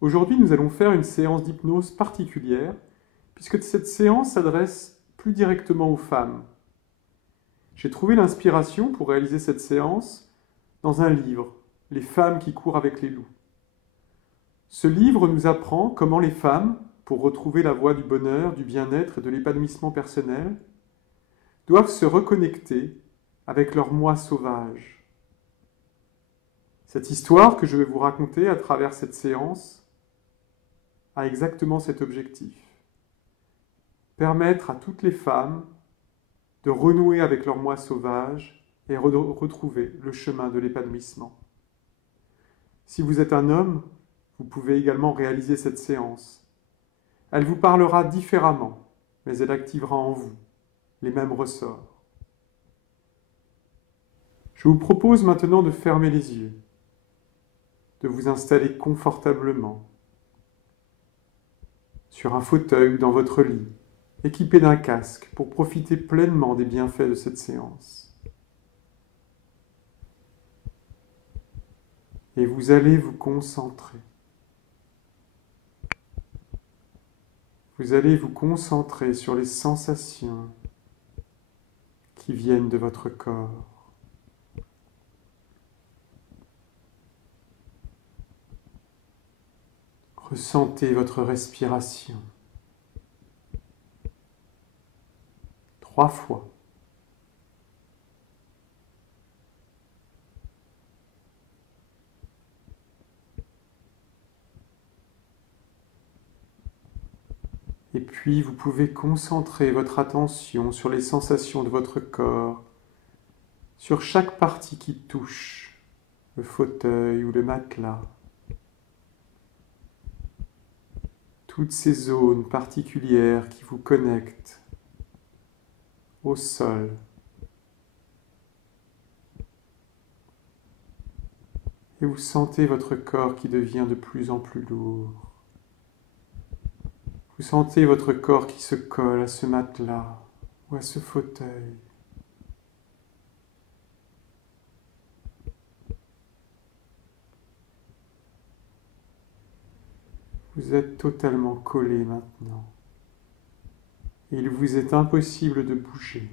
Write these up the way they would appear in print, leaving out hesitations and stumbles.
Aujourd'hui, nous allons faire une séance d'hypnose particulière, puisque cette séance s'adresse plus directement aux femmes. J'ai trouvé l'inspiration pour réaliser cette séance dans un livre, Les femmes qui courent avec les loups. Ce livre nous apprend comment les femmes, pour retrouver la voie du bonheur, du bien-être et de l'épanouissement personnel, doivent se reconnecter avec leur moi sauvage. Cette histoire que je vais vous raconter à travers cette séance a exactement cet objectif. Permettre à toutes les femmes de renouer avec leur moi sauvage et retrouver le chemin de l'épanouissement. Si vous êtes un homme, vous pouvez également réaliser cette séance. Elle vous parlera différemment, mais elle activera en vous les mêmes ressorts. Je vous propose maintenant de fermer les yeux, de vous installer confortablement sur un fauteuil ou dans votre lit, équipé d'un casque pour profiter pleinement des bienfaits de cette séance. Et vous allez vous concentrer. Vous allez vous concentrer sur les sensations qui viennent de votre corps. Ressentez votre respiration. 3 fois. Et puis vous pouvez concentrer votre attention sur les sensations de votre corps, sur chaque partie qui touche le fauteuil ou le matelas. Toutes ces zones particulières qui vous connectent au sol. Et vous sentez votre corps qui devient de plus en plus lourd. Vous sentez votre corps qui se colle à ce matelas ou à ce fauteuil. Vous êtes totalement collé maintenant. Et il vous est impossible de bouger,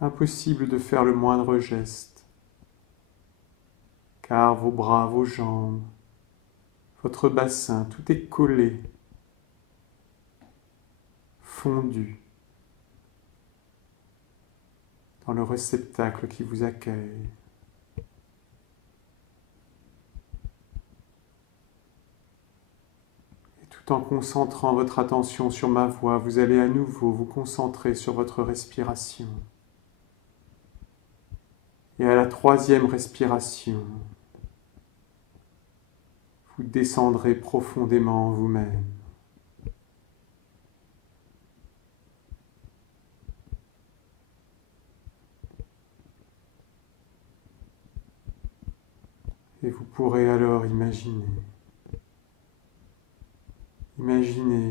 impossible de faire le moindre geste, car vos bras, vos jambes, votre bassin, tout est collé, fondu dans le réceptacle qui vous accueille. Et tout en concentrant votre attention sur ma voix, vous allez à nouveau vous concentrer sur votre respiration. Et à la 3e respiration, vous descendrez profondément en vous-même. Et vous pourrez alors imaginer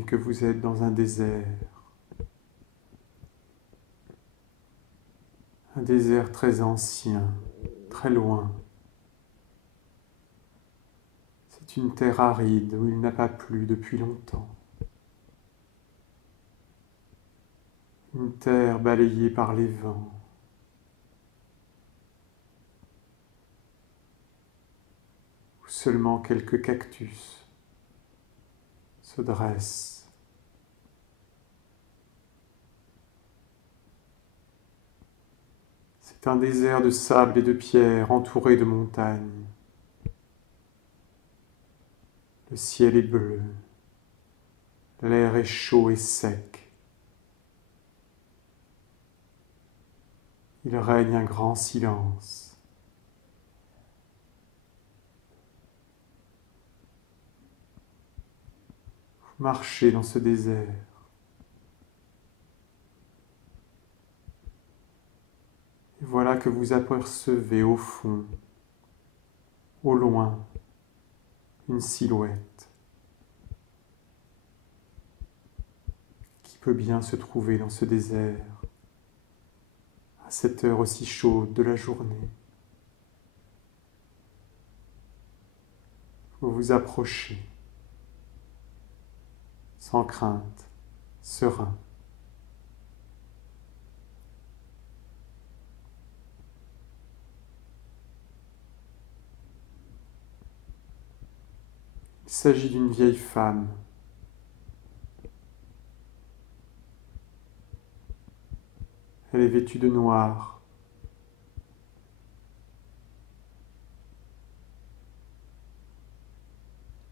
que vous êtes dans un désert très ancien, très loin. C'est une terre aride où il n'a pas plu depuis longtemps. Une terre balayée par les vents. Où seulement quelques cactus se dressent. C'est un désert de sable et de pierres entouré de montagnes. Le ciel est bleu, l'air est chaud et sec. Il règne un grand silence. Vous marchez dans ce désert. Et voilà que vous apercevez au fond, au loin, une silhouette qui peut bien se trouver dans ce désert à cette heure aussi chaude de la journée. Vous vous approchez sans crainte, serein. Il s'agit d'une vieille femme. Elle est vêtue de noir.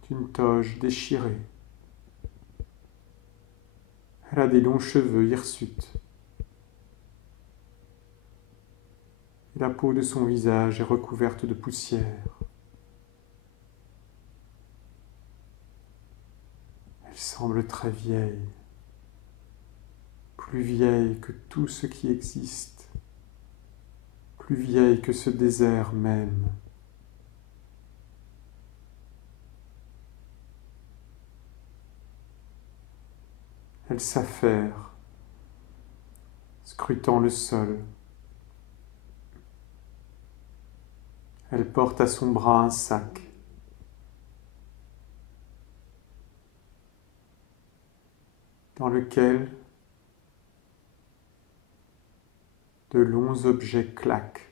D'une toge déchirée. Elle a des longs cheveux hirsutes. Et la peau de son visage est recouverte de poussière. Elle semble très vieille, plus vieille que tout ce qui existe, plus vieille que ce désert même. Elle s'affaire, scrutant le sol. Elle porte à son bras un sac. Dans lequel de longs objets claquent.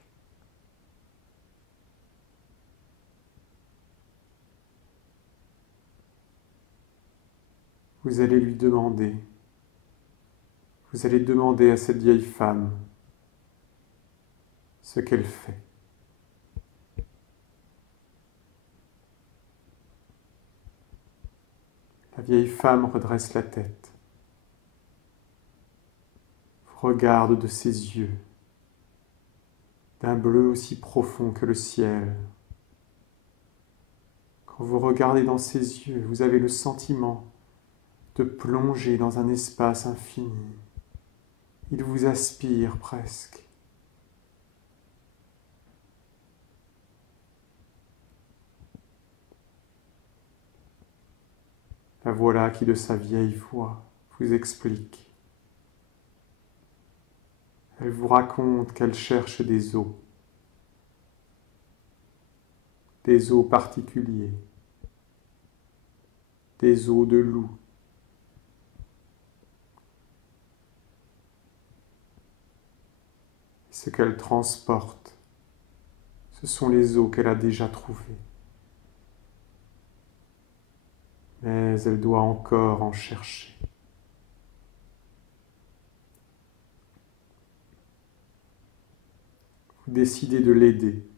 Vous allez lui demander, vous allez demander à cette vieille femme ce qu'elle fait. La vieille femme redresse la tête, vous regarde de ses yeux, d'un bleu aussi profond que le ciel. Quand vous regardez dans ses yeux, vous avez le sentiment de plonger dans un espace infini. Il vous aspire presque. La voilà qui, de sa vieille voix, vous explique. Elle vous raconte qu'elle cherche des os particuliers, des os de loup. Ce qu'elle transporte, ce sont les os qu'elle a déjà trouvés. Mais elle doit encore en chercher. Vous décidez de l'aider,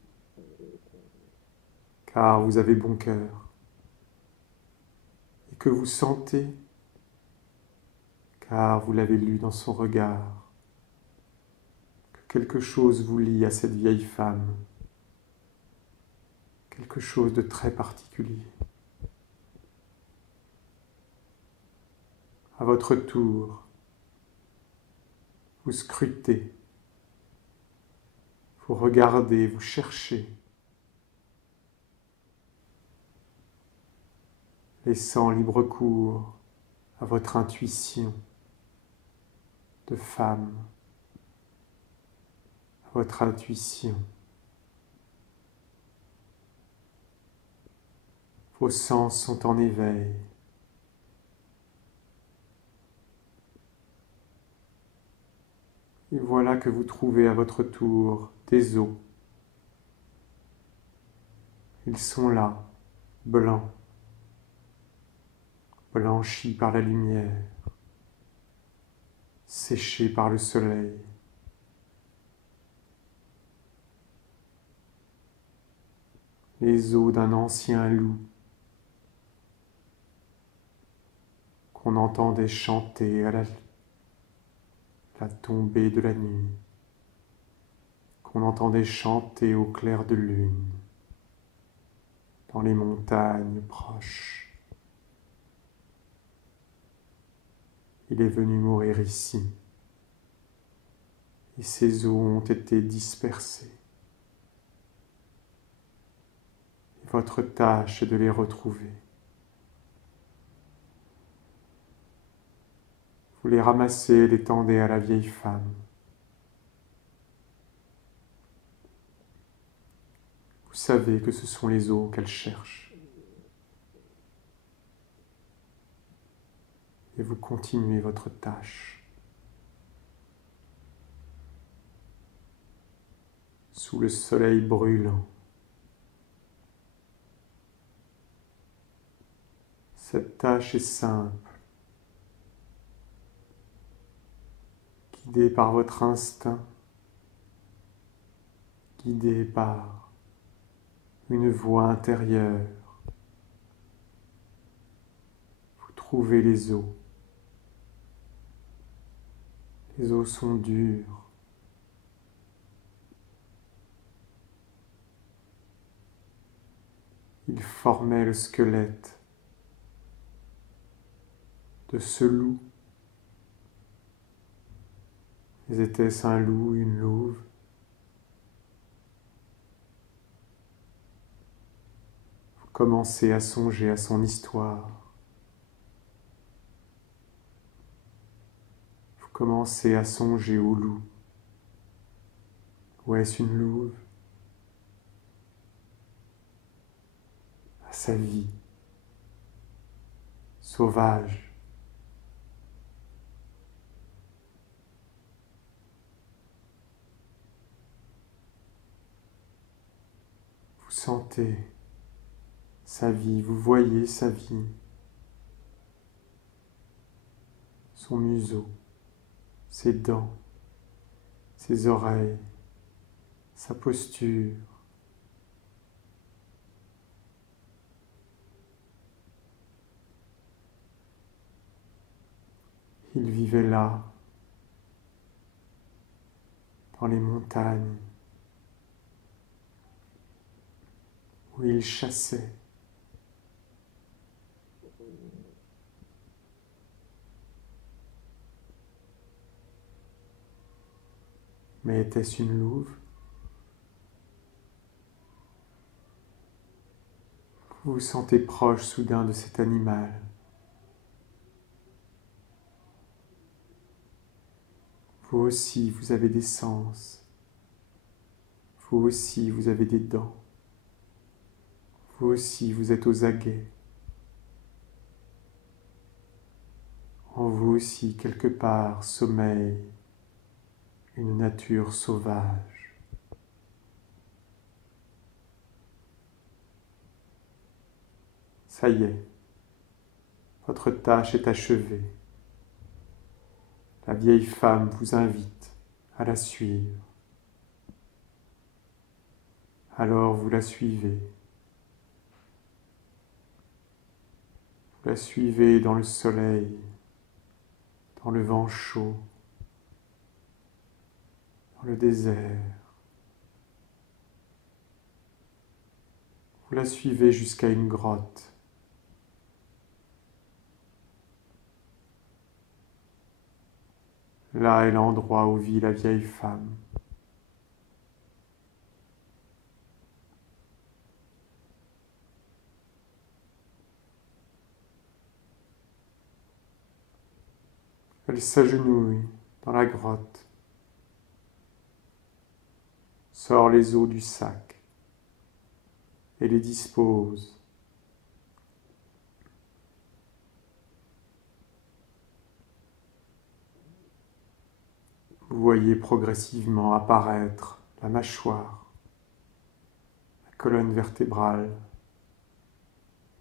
car vous avez bon cœur, et que vous sentez, car vous l'avez lu dans son regard, que quelque chose vous lie à cette vieille femme, quelque chose de très particulier. À votre tour, vous scrutez, vous regardez, vous cherchez, laissant libre cours à votre intuition de femme, à votre intuition. Vos sens sont en éveil. Et voilà que vous trouvez à votre tour des os. Ils sont là, blancs, blanchis par la lumière, séchés par le soleil. Les os d'un ancien loup qu'on entendait chanter à la tombée de la nuit, qu'on entendait chanter au clair de lune, dans les montagnes proches. Il est venu mourir ici, et ses os ont été dispersés. Et votre tâche est de les retrouver. Vous les ramassez et les tendez à la vieille femme. Vous savez que ce sont les os qu'elle cherche. vous continuez votre tâche. Sous le soleil brûlant, cette tâche est simple, guidée par votre instinct, guidée par une voix intérieure. Vous trouvez les os. Les os sont durs. Ils formaient le squelette de ce loup. Mais était-ce un loup, une louve? Vous commencez à songer à son histoire. Vous commencez à songer au loup. Ou est-ce une louve? À sa vie sauvage. Vous sentez sa vie, vous voyez sa vie, son museau, ses dents, ses oreilles, sa posture. Il vivait là, dans les montagnes, où il chassait. Mais était-ce une louve? Vous vous sentez proche soudain de cet animal. Vous aussi, vous avez des sens. Vous aussi, vous avez des dents. Vous aussi, vous êtes aux aguets. En vous aussi, quelque part, sommeille une nature sauvage. Ça y est, votre tâche est achevée. La vieille femme vous invite à la suivre. Alors vous la suivez. Vous la suivez dans le soleil, dans le vent chaud, dans le désert. Vous la suivez jusqu'à une grotte. Là est l'endroit où vit la vieille femme. Elle s'agenouille dans la grotte, sort les os du sac et les dispose. Vous voyez progressivement apparaître la mâchoire, la colonne vertébrale,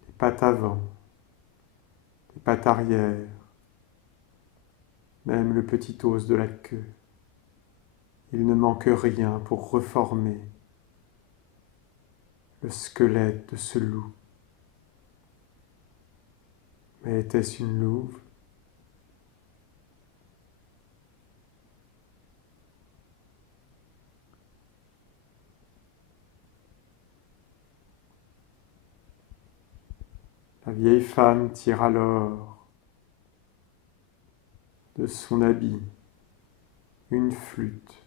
les pattes avant, les pattes arrière, même le petit os de la queue. Il ne manque rien pour reformer le squelette de ce loup. Mais était-ce une louve? La vieille femme tire alors de son habit une flûte.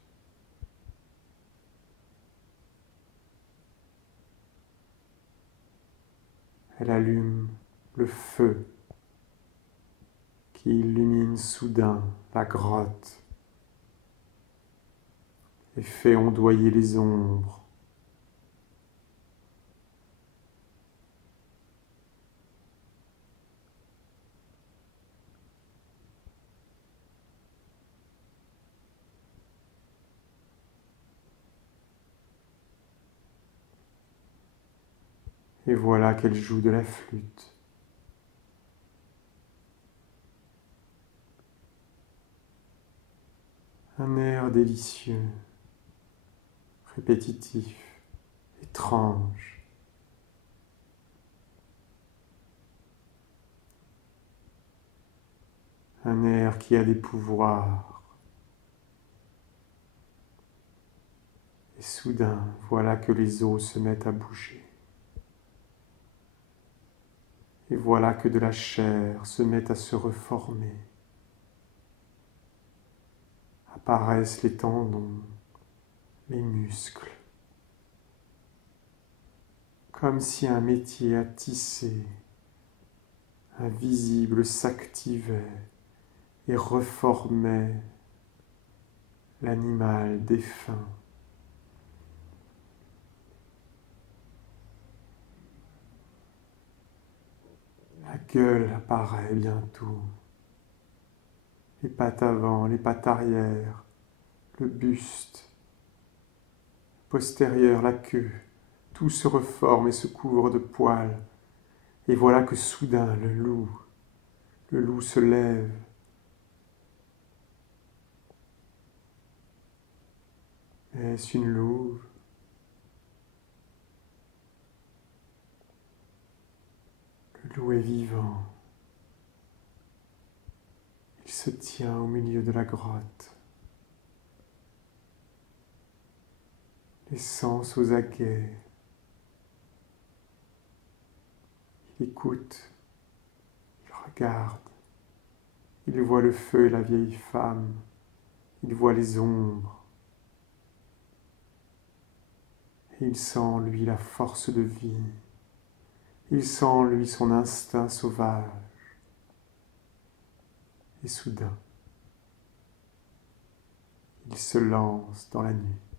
Elle allume le feu qui illumine soudain la grotte et fait ondoyer les ombres. Et voilà qu'elle joue de la flûte. Un air délicieux, répétitif, étrange. Un air qui a des pouvoirs. Et soudain, voilà que les os se mettent à bouger. Et voilà que de la chair se met à se reformer. Apparaissent les tendons, les muscles, comme si un métier à tisser, invisible, s'activait et reformait l'animal défunt. La gueule apparaît bientôt, les pattes avant, les pattes arrière, le buste, postérieur, la queue, tout se reforme et se couvre de poils. Et voilà que soudain le loup se lève. Est-ce une louve? Le loup est vivant. Il se tient au milieu de la grotte. Les sens aux aguets. Il écoute, il regarde. Il voit le feu et la vieille femme. Il voit les ombres. Et il sent en lui la force de vie. Il sent en lui son instinct sauvage. Et soudain, il se lance dans la nuit.